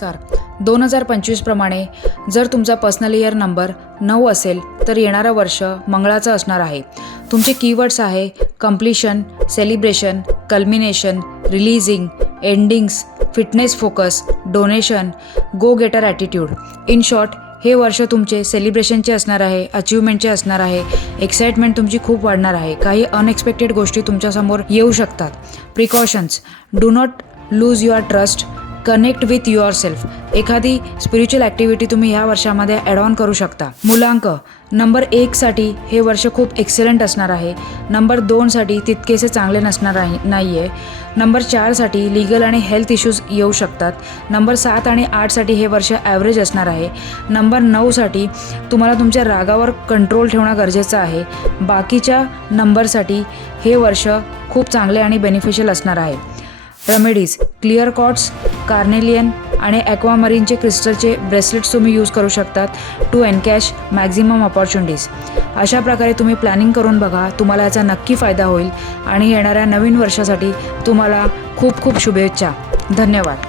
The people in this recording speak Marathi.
नमस्कार. 2025 प्रमाणे जर तुमचा पर्सनल इयर नंबर 9 असेल तर येणारं वर्ष मंगळाचं असणार आहे. तुमचे कीवर्ड्स आहे completion, celebration, culmination, releasing, endings, fitness focus, donation, go getter attitude. In short, हे वर्ष तुमचे सेलिब्रेशनचे असणार आहे, अचिव्हमेंटचे असणार आहे. एक्साइटमेंट तुमची खूप वाढणार आहे. काही अनएक्सपेक्टेड गोष्टी तुमच्यासमोर येऊ शकतात. Precautions: do not lose your trust, connect with your self. एखादी स्पिरिच्युअल ॲक्टिव्हिटी तुम्ही ह्या वर्षामध्ये ॲड ऑन करू शकता. मुलांक: नंबर 1 साठी हे वर्ष खूप एक्सेलंट असणार आहे. नंबर 2 साठी तितकेसे चांगले नसणार नाही आहे. नंबर 4 साठी लीगल आणि हेल्थ इश्यूज येऊ शकतात. नंबर 7 आणि 8 साठी हे वर्ष ॲव्हरेज असणार आहे. नंबर 9 साठी तुम्हाला तुमच्या रागावर कंट्रोल ठेवणं गरजेचं आहे. बाकीच्या नंबरसाठी हे वर्ष खूप चांगले आणि बेनिफिशियल असणार आहे. रेमेडीज: क्लिअर कॉर्ड्स, कार्नेलियन आणि ॲक्वामरीनचे क्रिस्टलचे ब्रेसलेट्स तुम्ही यूज करू शकतात टू एनकॅश मॅक्झिमम ऑपॉर्च्युनिटीज. अशा प्रकारे तुम्ही प्लॅनिंग करून बघा. तुम्हाला याचा नक्की फायदा होईल आणि येणाऱ्या नवीन वर्षासाठी तुम्हाला खूप खूप शुभेच्छा. धन्यवाद.